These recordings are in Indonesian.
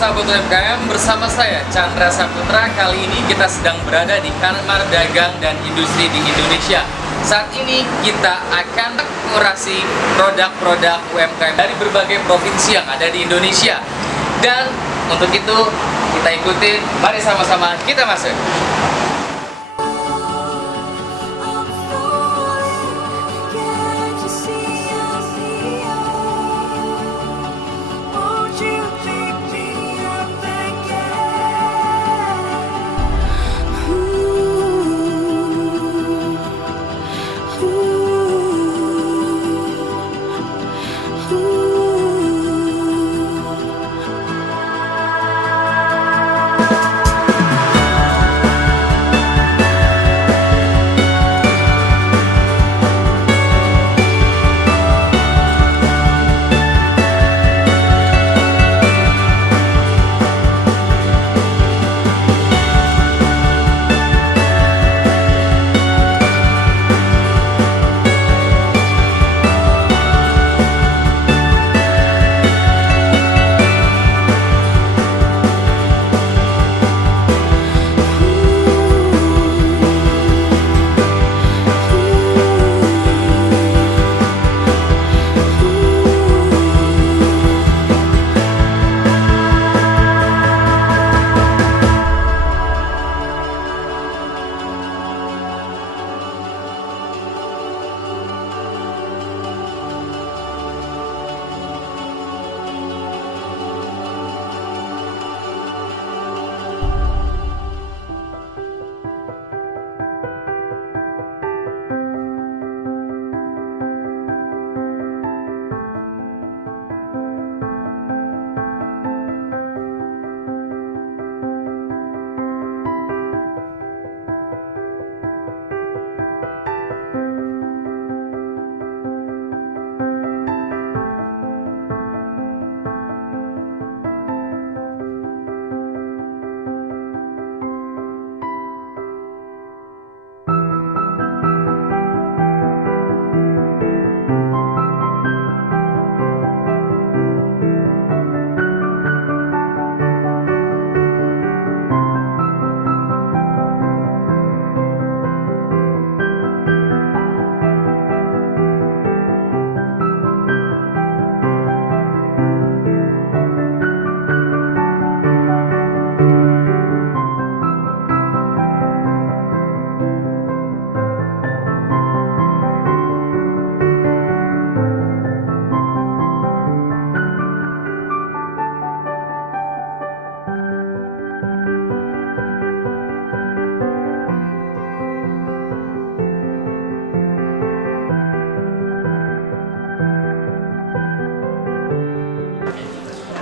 sahabat UMKM, bersama saya Chandra Saputra. Kali ini kita sedang berada di Kamar Dagang dan Industri di Indonesia. Saat ini kita akan kurasi produk-produk UMKM dari berbagai provinsi yang ada di Indonesia. Dan untuk itu kita ikutin, mari sama-sama kita masuk.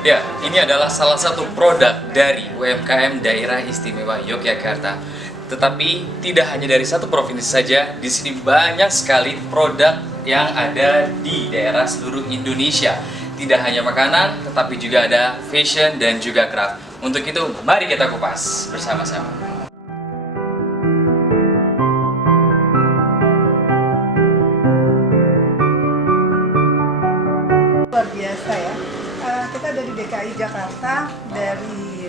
Ya, ini adalah salah satu produk dari UMKM Daerah Istimewa Yogyakarta. Tetapi tidak hanya dari satu provinsi saja, di sini banyak sekali produk yang ada di daerah seluruh Indonesia. Tidak hanya makanan, tetapi juga ada fashion dan juga craft. Untuk itu, mari kita kupas bersama-sama. Luar biasa ya. Kita dari DKI Jakarta, dari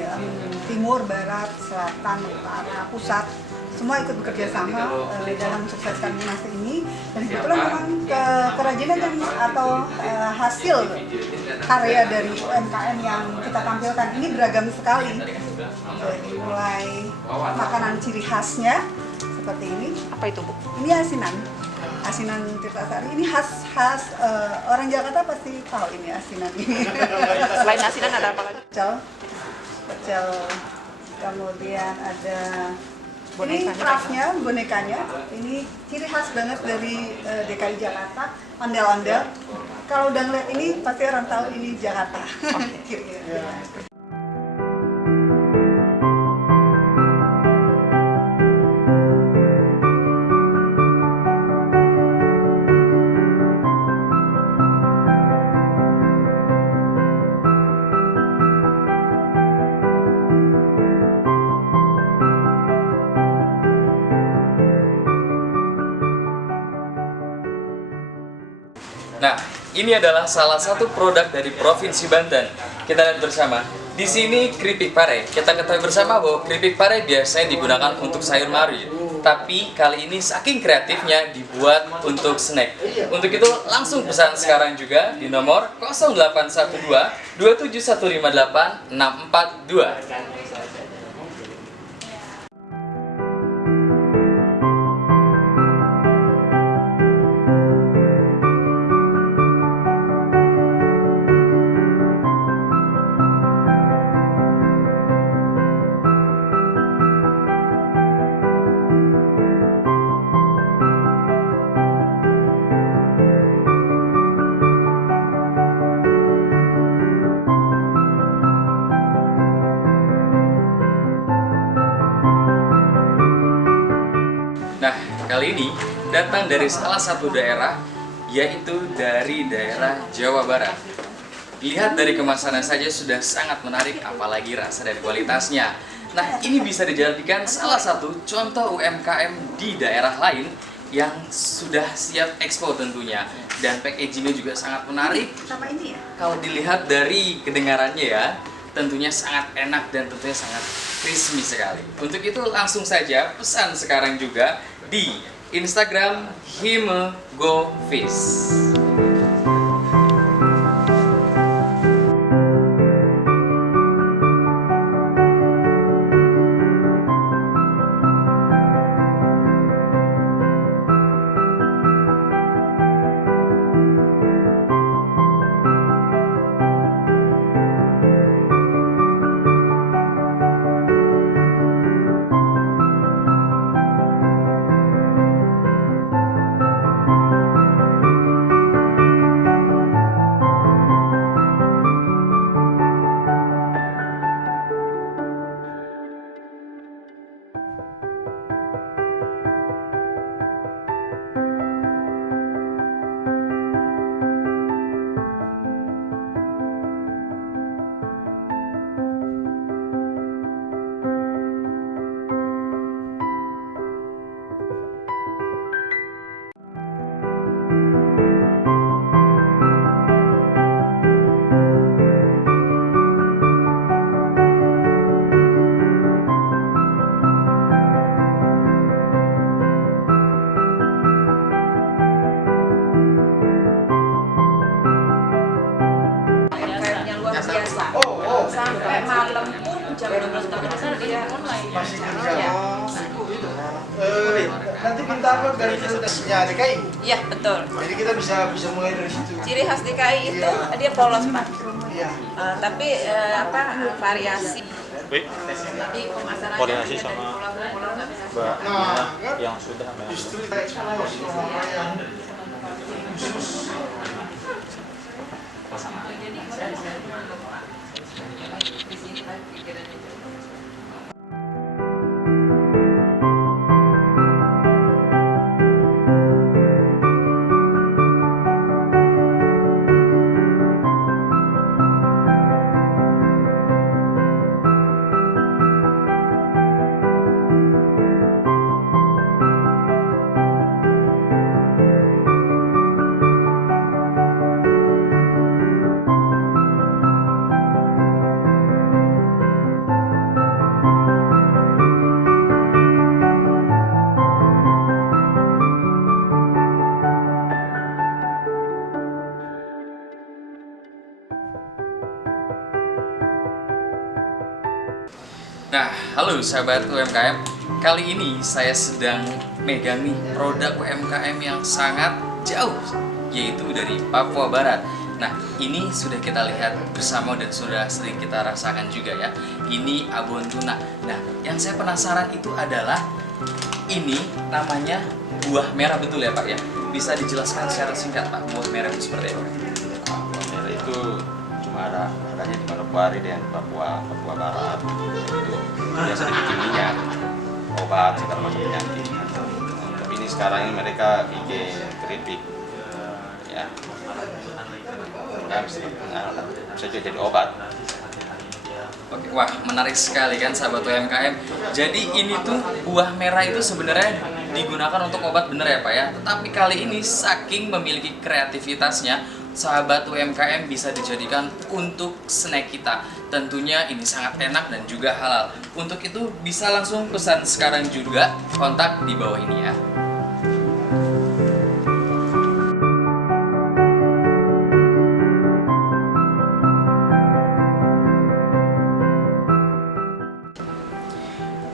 timur, barat, selatan, utara, pusat, semua ikut bekerja sama dalam mensukseskan Munas ini. Dan kebetulan memang kerajinan atau hasil karya dari UMKM yang kita tampilkan ini beragam sekali. Dari mulai makanan ciri khasnya seperti ini. Apa itu, Bu? Ini asinan Tirtasari. Ini khas orang Jakarta pasti tahu ini asinan ini. Selain asinan ada apa lagi? Pecel, kemudian ada Bonekanya. ini craftnya, bonekanya. Ini ciri khas banget dari DKI Jakarta, ondel-ondel. Kalau udah ngeliat ini pasti orang tahu ini Jakarta. Nah, ini adalah salah satu produk dari Provinsi Banten. Kita lihat bersama. Di sini keripik pare. Kita ketahui bersama bahwa keripik pare biasanya digunakan untuk sayur mari. Tapi kali ini saking kreatifnya dibuat untuk snack. Untuk itu langsung pesan sekarang juga di nomor 0812 27158 642. Nah, kali ini datang dari salah satu daerah, yaitu dari daerah Jawa Barat. Lihat dari kemasannya saja sudah sangat menarik, apalagi rasa dan kualitasnya. Nah, ini bisa dijadikan salah satu contoh UMKM di daerah lain yang sudah siap ekspor tentunya. Dan packagingnya juga sangat menarik. Sama ini ya? Kalau dilihat dari kedengarannya ya, tentunya sangat enak dan tentunya sangat crispy sekali. Untuk itu langsung saja pesan sekarang juga di Instagram Hime Go Fish. Sampai malam pun jam 12 dia online. Masih kerja. Ya. Nanti minta apa dari presentasinya DKI? Iya, betul. Jadi kita bisa mulai dari situ. Ciri khas DKI itu dia polos, Pak. Iya. Tapi variasi. Jadi pemasarannya Koordinasi dari sama pulau-pulau nggak bisa. Mbak Nah, kan yang sudah justru kita ekspos orang-orang yang khusus. Nah, halo sahabat UMKM. Kali ini saya sedang megang nih produk UMKM yang sangat jauh, yaitu dari Papua Barat. Nah, ini sudah kita lihat bersama dan sudah sering kita rasakan juga ya. Ini abon tuna. Nah, yang saya penasaran itu adalah ini namanya buah merah, betul ya Pak ya? Bisa dijelaskan secara singkat Pak, buah merah itu seperti apa? Papua Merah itu cuma adanya di Manokwari dan Papua Barat. Itu biasa dibikin minyak, obat segala macam penyakit. Tapi ini sekarang ini mereka bikin keripik, ya. Nah, bisa juga jadi obat. Oke, wah menarik sekali kan sahabat UMKM. Jadi ini tuh buah merah itu sebenarnya digunakan untuk obat bener ya Pak ya. Tetapi kali ini saking memiliki kreativitasnya sahabat UMKM bisa dijadikan untuk snack kita. Tentunya ini sangat enak dan juga halal. Untuk itu bisa langsung pesan sekarang juga, kontak di bawah ini ya.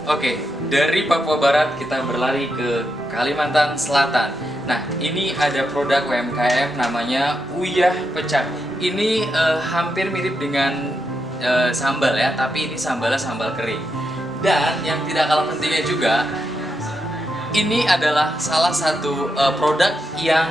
Oke, dari Papua Barat kita berlari ke Kalimantan Selatan. Nah, ini ada produk UMKM namanya Uyah Pecak. Ini hampir mirip dengan sambal ya, tapi ini sambalnya sambal kering. Dan yang tidak kalah pentingnya juga, ini adalah salah satu produk yang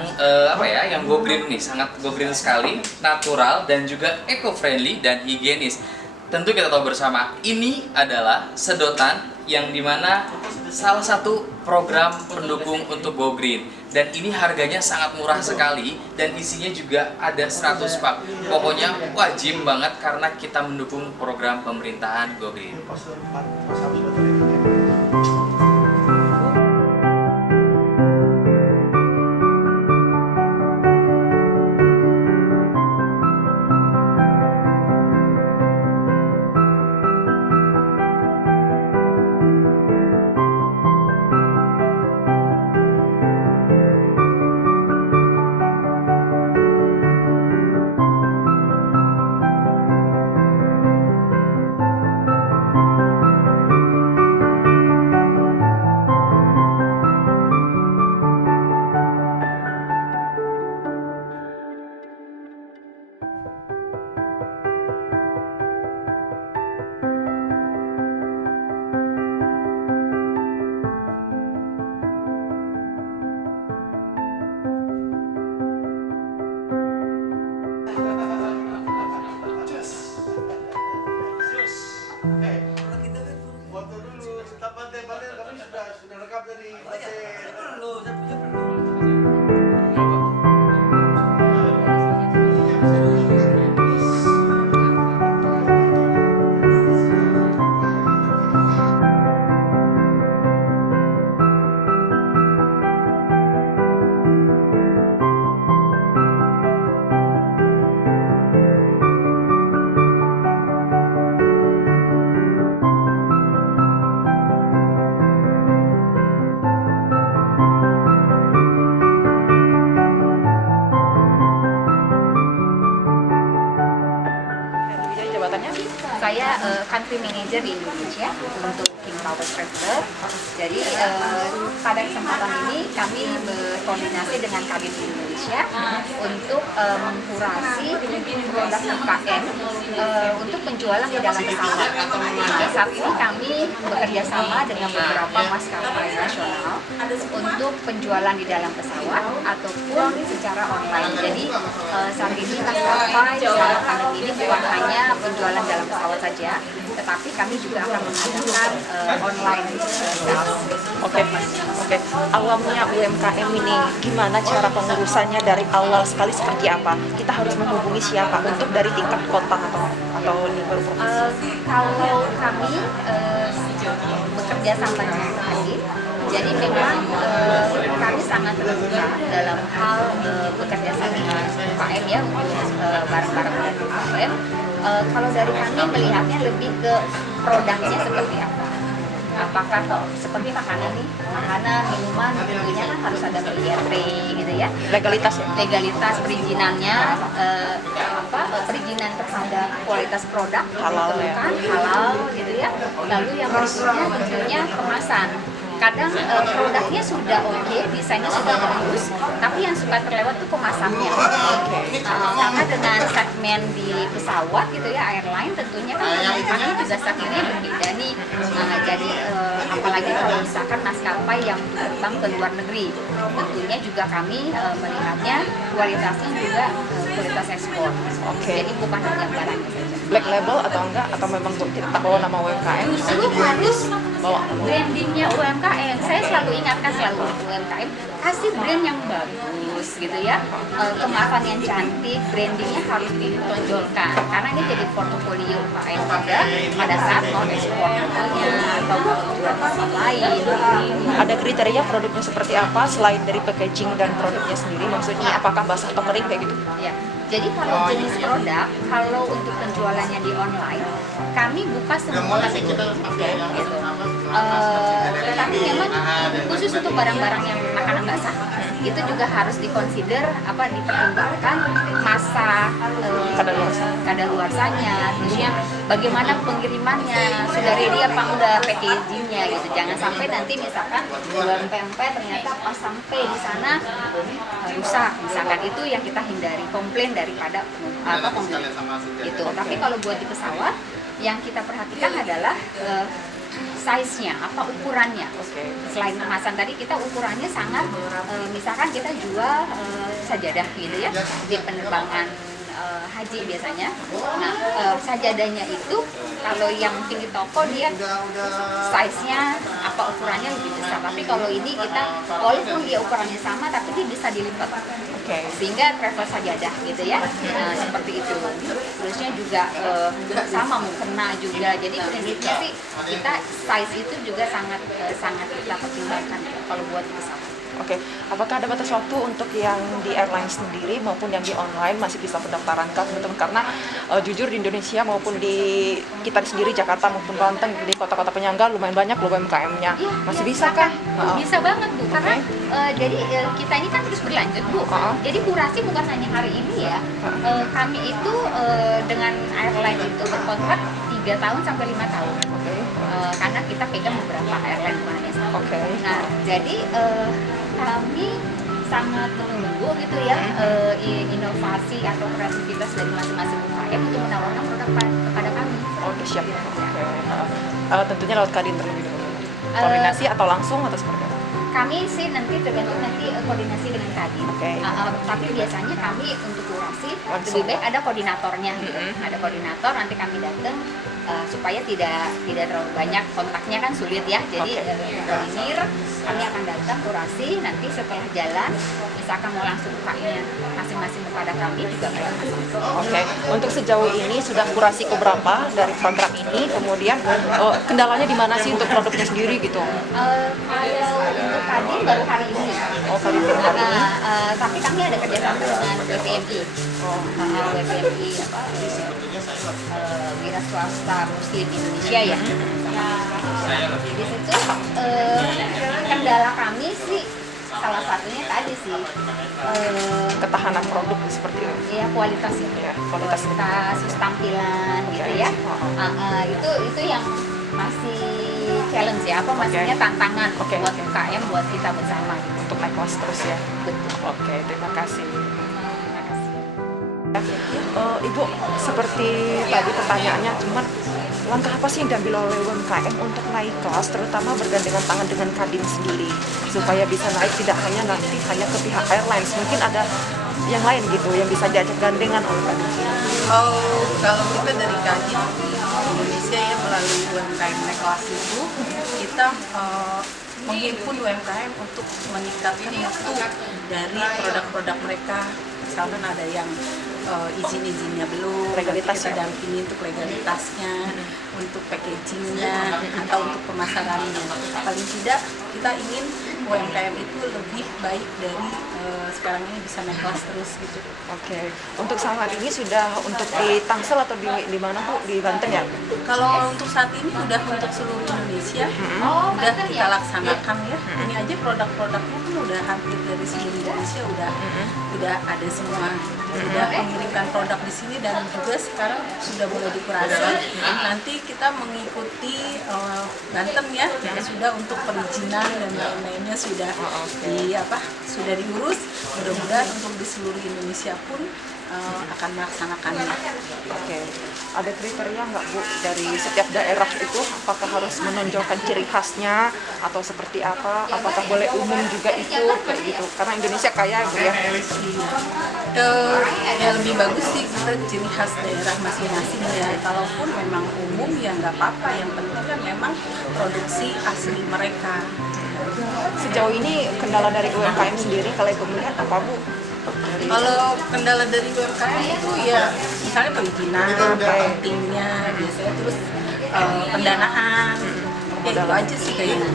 yang go green nih, sangat go green sekali, natural dan juga eco-friendly dan higienis. Tentu kita tahu bersama, ini adalah sedotan yang dimana salah satu program pendukung untuk Go Green, dan ini harganya sangat murah sekali dan isinya juga ada 100 pak. Pokoknya wajib banget karena kita mendukung program pemerintahan Go Green. Foto dulu, kita pantai-pantai kami sudah rekam dari Saya country manager di Indonesia untuk King Power Traveler. Jadi pada kesempatan ini kami berkoordinasi dengan Kabin Indonesia untuk mengkurasi produk UMKM untuk penjualan di dalam pesawat. Jadi saat ini kami bekerja sama dengan beberapa maskapai nasional untuk penjualan di dalam pesawat ataupun secara online. Jadi saat ini maskapai selama pandemi ini bukan hanya penjualan dalam pesawat saja, tetapi kami juga akan mengadakan online sales. Oke. Awalnya UMKM ini gimana cara pengurusannya dari awal sekali seperti apa? Kita harus menghubungi siapa untuk dari tingkat kota atau level provinsi? Kalau kami bekerja sama dengan Kadin, jadi memang kami sangat terbuka dalam hal bekerja sama dengan UMKM ya untuk barang-barang dari UMKM. Kalau dari kami melihatnya lebih ke produknya seperti apa. Apakah seperti makanan nih, makanan, minuman, tentunya kan harus ada PIRT gitu ya. Legalitas ya? Legalitas perizinannya, perizinan terhadap kualitas produk Halal ya. kan, halal gitu ya. Lalu yang berikutnya tentunya kemasan. Kadang produknya sudah oke, desainnya sudah bagus, tapi yang suka terlewat tuh kemasannya. Karena dengan segmen di pesawat gitu ya, airline tentunya kan kami juga segmennya berbeda nih. Jadi apalagi kalau misalkan maskapai yang terbang ke luar negeri, tentunya juga kami melihatnya kualitasnya juga kualitas ekspor. Jadi bukan hanya barangnya saja. Black label atau enggak? Atau memang kita bawa nama UMKM? Justru harus Bawa brandingnya UMKM. Saya selalu ingatkan UMKM kasih brand yang bagus gitu ya, kemasan yang cantik, brandingnya harus ditonjolkan karena ini jadi portofolio UMKM juga pada saat mau ekspor atau mau jual tempat lain. Ada kriteria produknya seperti apa selain dari packaging dan produknya sendiri? Maksudnya apakah basah atau kering kayak gitu? Ya, Jadi kalau jenis produk, kalau untuk penjualannya di online, kami buka semua kategori gitu. Tapi memang khusus untuk barang-barang yang makanan basah, itu juga harus dikonsider dipertimbangkan masa kadaluarsanya, terusnya bagaimana pengirimannya, sudah ready apa enggak packagingnya gitu. Jangan sampai nanti misalkan pempek ternyata pas sampai di sana rusak, misalkan itu yang kita hindari, komplain daripada pembeli itu. Tapi kalau buat di pesawat, yang kita perhatikan adalah size-nya, ukurannya. Selain kemasan tadi, kita ukurannya sangat, misalkan kita jual sajadah gitu ya, di penerbangan haji biasanya. Nah, sajadahnya itu kalau yang mungkin di toko dia size-nya ukurannya lebih besar. Tapi kalau ini kita walaupun dia ukurannya sama, tapi dia bisa dilipat. Sehingga travel sajadah gitu ya. Nah, seperti itu. Terusnya juga sama mukena juga. Jadi prinsipnya sih kita size itu juga sangat kita pertimbangkan kalau buat pesawat. Apakah ada batas waktu untuk yang di airline sendiri maupun yang di online masih bisa pendaftaran kah teman-teman? Karena jujur di Indonesia maupun di kita sendiri Jakarta maupun Banten di kota-kota penyangga lumayan banyak loh UMKM-nya. Masih bisa kah? Bisa banget Bu, karena jadi kita ini kan terus berlanjut Bu. Jadi kurasi bukan hanya hari ini ya. Kami itu dengan airline itu berkontrak 3 tahun sampai 5 tahun. Karena kita pegang beberapa airline bukan hanya satu. Nah, jadi kami sangat menunggu gitu ya inovasi atau kreativitas dari masing-masing UMKM untuk menawarkan produk kepada kami. Siap. Tentunya lewat Kadin terlebih dahulu. Koordinasi atau langsung atau seperti apa? Kami sih nanti tergantung koordinasi dengan Kadin. Tapi biasanya kami untuk kurasi lebih baik ada koordinatornya gitu. Ada koordinator, nanti kami datang supaya tidak terlalu banyak kontaknya kan sulit ya. Jadi koordinir, kami akan datang kurasi, nanti setelah jalan misalkan mau langsung bukanya masing-masing kepada kami juga nggak ada masalah. Untuk sejauh ini sudah kurasi keberapa dari program ini? Kemudian kendalanya di mana sih untuk produknya sendiri gitu? Kalau untuk Kadin baru hari ini. Baru hari ini. Tapi kami ada kerjasama dengan WPMI. WPMI Wira Swasta Muslim Indonesia ya. Di situ kendala kami sih salah satunya tadi sih ketahanan produk seperti itu. Iya, kualitas ya. Kualitas terus tampilan gitu ya. Itu yang masih challenge ya, maksudnya tantangan buat UMKM, buat kita bersama gitu. Untuk naik kelas terus ya. Betul. Terima kasih. Ibu, seperti tadi pertanyaannya, cuman langkah apa sih yang diambil oleh UMKM untuk naik kelas, terutama bergandengan tangan dengan Kadin sendiri, supaya bisa naik tidak hanya ke pihak airlines, mungkin ada yang lain gitu yang bisa diajak gandengan oleh Kadin. Kalau kita dari Kadin Indonesia ya melalui UMKM naik kelas itu kita menghimpun UMKM untuk meningkatkan mutu dari produk-produk mereka. Misalkan ada yang izin-izinnya belum, legalitas kita dampingi untuk legalitasnya, untuk packagingnya, atau untuk pemasarannya. Paling tidak kita ingin UMKM itu lebih baik dari sekarang ini bisa naik kelas terus gitu. Untuk saat ini sudah untuk di Tangsel atau di mana Bu? Di Banten ya? Kalau untuk saat ini udah untuk seluruh Indonesia, udah kita laksanakan ya. Ini aja produk-produknya kan udah hampir dari seluruh Indonesia udah ada semua. Udah mengirimkan produk di sini dan juga sekarang sudah mulai dikurasi. Nanti kita mengikuti Banten ya, sudah untuk perizinan dan lain-lainnya sudah sudah diurus. Mudah-mudahan untuk di seluruh Indonesia pun akan melaksanakannya. Ada kriteria nggak Bu dari setiap daerah itu? Apakah harus menonjolkan ciri khasnya atau seperti apa? Apakah boleh umum juga ikut kayak gitu? Karena Indonesia kaya Bu ya. Ya lebih bagus sih kita ciri khas daerah masing-masing ya. Kalaupun memang umum ya nggak apa-apa. Yang penting kan memang produksi asli mereka. Sejauh ini kendala dari UMKM sendiri kalau Ibu melihat apa Bu? Kalau kendala dari UMKM itu ya misalnya perizinan, pentingnya biasanya, terus pendanaan. Ya itu aja sih kayaknya.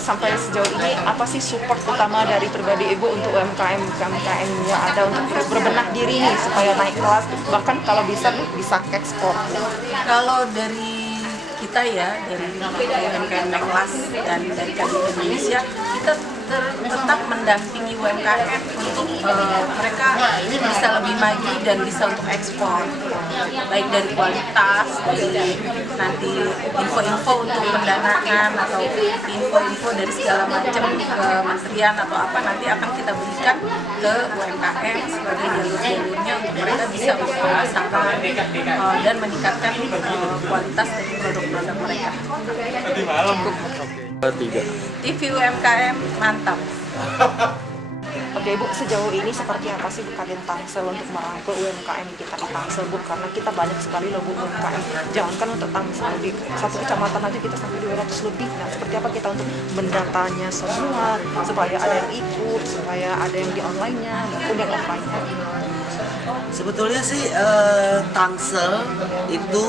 Sampai sejauh ini apa sih support utama dari pribadi Ibu untuk UMKM yang ada untuk terus berbenah diri nih supaya naik kelas, bahkan kalau bisa ekspor? Kalau dari kita ya, dari UMKM naik kelas dan dari Kadin Indonesia, kita tetap mendampingi UMKM untuk mereka bisa lebih maju dan bisa untuk ekspor, baik dari kualitas, dari nanti info-info untuk pendanaan atau info-info dari segala macam kementerian atau apa nanti akan kita berikan ke UMKM sebagai jalur-jalurnya untuk mereka bisa untuk pemasaran dan meningkatkan kualitas dari produk-produk mereka. TV UMKM mantap. Oke Bu, sejauh ini seperti apa sih Bu Kadin Tangsel untuk merangkul UMKM kita di Tangsel Bu? Karena kita banyak sekali loh Bu UMKM. Jangankan untuk Tangsel, di satu kecamatan aja kita sampai 200 lebih. Nah, seperti apa kita untuk mendatanya semua supaya ada yang ikut, supaya ada yang di online-nya maupun yang offline-nya? Sebetulnya sih Tangsel itu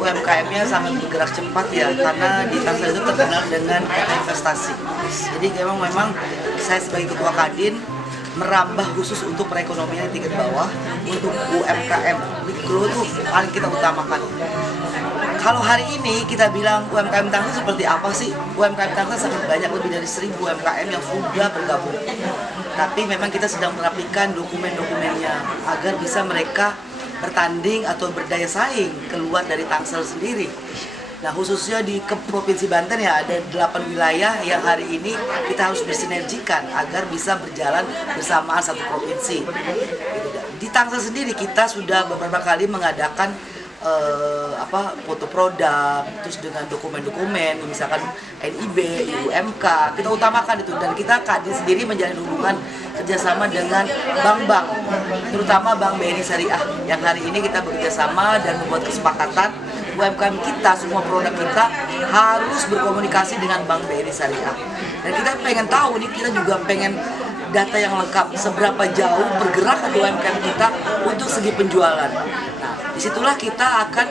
UMKM-nya sangat bergerak cepat ya, karena di Tangsel itu terkenal dengan investasi. Jadi memang saya sebagai ketua Kadin merambah khusus untuk perekonomian di tingkat bawah untuk UMKM. Mikro itu paling kita utamakan. Kalau hari ini kita bilang UMKM Tangsel seperti apa sih? UMKM Tangsel sangat banyak, lebih dari 1000 UMKM yang sudah bergabung. Tapi memang kita sedang merapikan dokumen-dokumennya agar bisa mereka bertanding atau berdaya saing keluar dari Tangsel sendiri. Nah, khususnya di Provinsi Banten ya, ada 8 wilayah yang hari ini kita harus bersinergikan agar bisa berjalan bersamaan satu provinsi. Di Tangsel sendiri kita sudah beberapa kali mengadakan foto produk, terus dengan dokumen-dokumen, misalkan NIB, UMK, kita utamakan itu, dan kita Kadin sendiri menjalin hubungan kerjasama dengan bank-bank, terutama Bank BRI Syariah, yang hari ini kita bekerjasama dan membuat kesepakatan UMKM kita, semua produk kita harus berkomunikasi dengan Bank BRI Syariah. Dan kita pengen tahu nih, kita juga pengen data yang lengkap, seberapa jauh pergerakan UMKM kita untuk segi penjualan. Nah, disitulah kita akan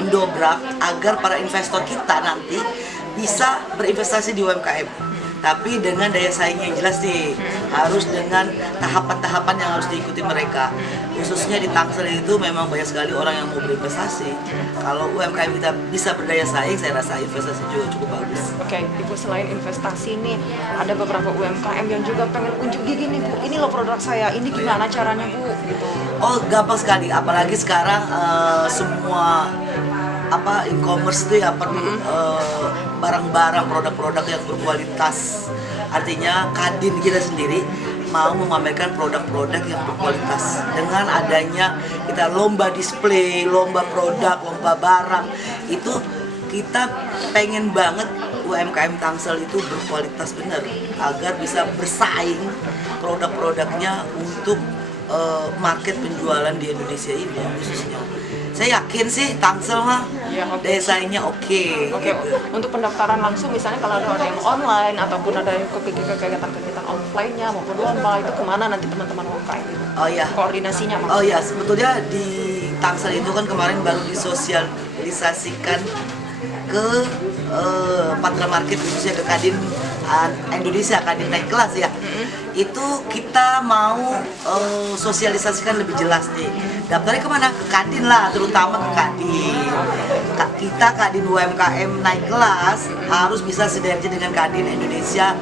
mendobrak agar para investor kita nanti bisa berinvestasi di UMKM. Tapi dengan daya saing yang jelas nih, harus dengan tahapan-tahapan yang harus diikuti mereka. Khususnya di Tangsel itu memang banyak sekali orang yang mau berinvestasi. Kalau UMKM kita bisa berdaya saing, saya rasa investasi juga cukup bagus. Oke, Ibu, selain investasi nih, ada beberapa UMKM yang juga pengen unjuk gigi nih Bu. Ini loh produk saya, ini gimana caranya Bu? Gitu. Oh, gampang sekali. Apalagi sekarang semua e-commerce itu ya perlu barang-barang, produk-produk yang berkualitas. Artinya Kadin kita sendiri mau memamerkan produk-produk yang berkualitas. Dengan adanya kita lomba display, lomba produk, lomba barang, itu kita pengen banget UMKM Tangsel itu berkualitas benar agar bisa bersaing produk-produknya untuk market penjualan di Indonesia ini khususnya. Saya yakin sih Tangsel mah daya saingnya oke. Oke, untuk pendaftaran langsung misalnya kalau ada yang online ataupun ada yang kegiatan-kegiatan offline-nya maupun lomba, itu kemana nanti teman-teman UMKM itu? Oh iya. Koordinasinya maksudnya? Oh iya, sebetulnya di Tangsel itu kan kemarin baru disosialisasikan ke Patra Market, khususnya ke Kadin Indonesia, Kadin naik kelas ya. Itu kita mau sosialisasikan lebih jelas nih. Daftarnya kemana? Ke Kadin lah, terutama ke Kadin. Kita Kadin UMKM naik kelas harus bisa sinergi dengan Kadin Indonesia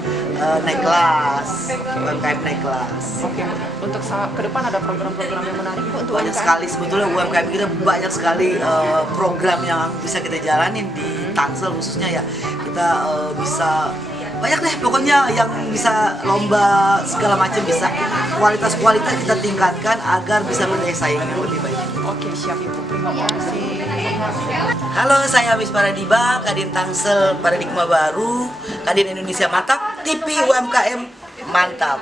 naik kelas, UMKM naik kelas. Oke, untuk ke depan ada program-program yang menarik untuk banyak UMKM? sekali, sebetulnya UMKM kita banyak sekali program yang bisa kita jalanin di Tangsel khususnya ya. Kita bisa banyak deh pokoknya yang bisa lomba segala macam bisa. Kualitas kita tingkatkan agar bisa berdaya saing yang lebih baik. Oke, siap Ibu. Terima kasih. Halo, saya Miss Paradiba, Kadin Tangsel Paradigma Baru, Kadin Indonesia Mantap, TV UMKM Mantap.